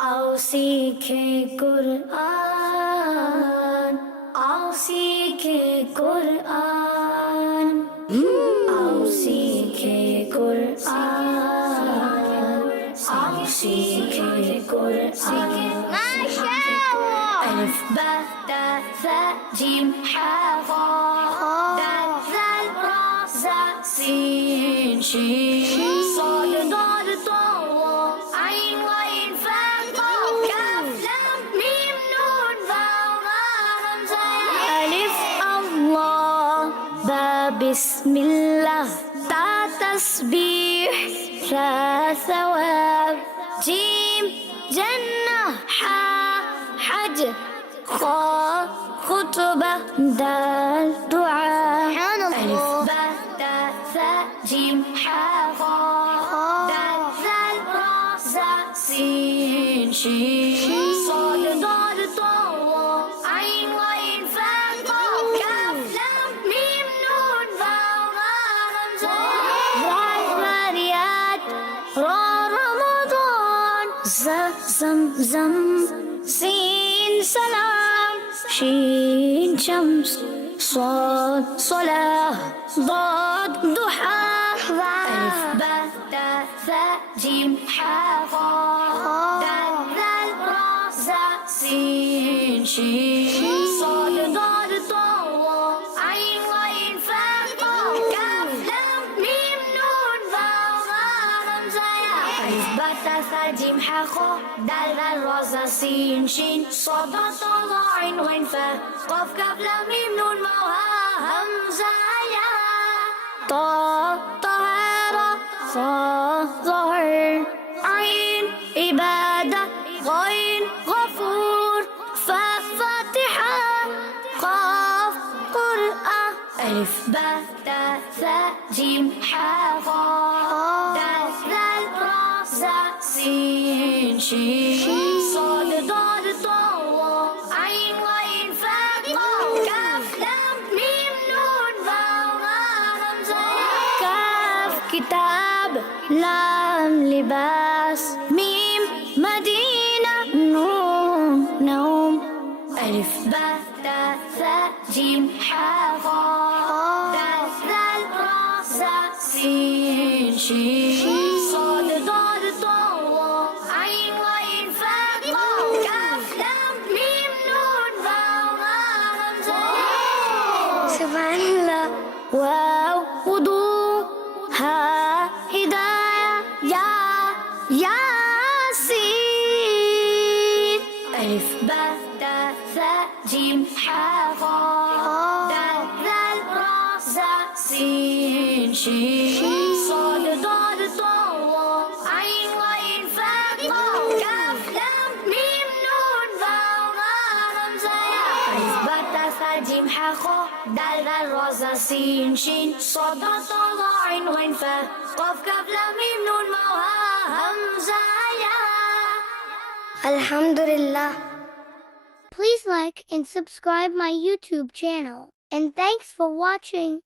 आओ सीखे कुरआन, आओ सीखे कुरआन, आओ सीखे कुरआन, आओ सीखे कुरआन। ألف باء تاء ثاء جيم حاء ضاد دال ذال راء زاء سين شين صاد ضاد طاء عين غين فاء قاف كاف لام ميم نون واو راء همزة ألف الله باء بسم الله تاء تسبيح ثاء ثواب جيم جنة حاء حج خاء خطبة دال دعاء ألف باء تاء ثاء جيم حاء ضاد دال ذال راء زاء سين شين صاد ضاد طاء عين غين فاء قاف كاف لام ميم نون واو راء همزة ذال ذاريات راء رمضان زاء زمزم سين سلام شين شمس صاد صلاة ضاد ضحى ألف باء تاء ثاء جيم حاء ضاد دال ذال راء زاء سين شين صاد ضاد طاء عين غين فاء قاف كاف لام ميم نون واو راء همزة ألف باء تاء ثاء جيم حاء خاء دال ذال راء زاء سين شين صاد ضاد طاء عين غين فاء قاف كاف لام ميم نون واو همزة يا طاء طهارة صاد ظهر عين عبادة غين غفور فاء فاتحة قاف قرآن ألف باء تاء ثاء جيم حاء ضاد دال ذال راء زاء سين شين صاد ضاد طاء عين غين فاء قاف كاف لام ميم نون واو راء همزة كاف كتاب لام لباس ميم مدينة نون نوم ألف باء تاء ثاء جيم حاء ضاد دال ذال راء زاء سين شين صاد ضاد طاء عين غين فاء قاف كاف لام ميم نون واو راء همزة سبحان الله واو وضوء ها هداية ياسين ألف باء تاء ثاء جيم حاء ضاد دال ذال راء زاء سين شين صاد ضاد طاء عين غين فاء قاف كاف لام ميم نون واو راء همزة ألف باء تاء ثاء جيم حاء خاء دال ذال راء زاء سين شين صاد ضاد طاء عين غين فاء قاف كاف لام ميم نون واو همزة يا Alhamdulillah. Please like and subscribe my YouTube channel. And thanks for watching.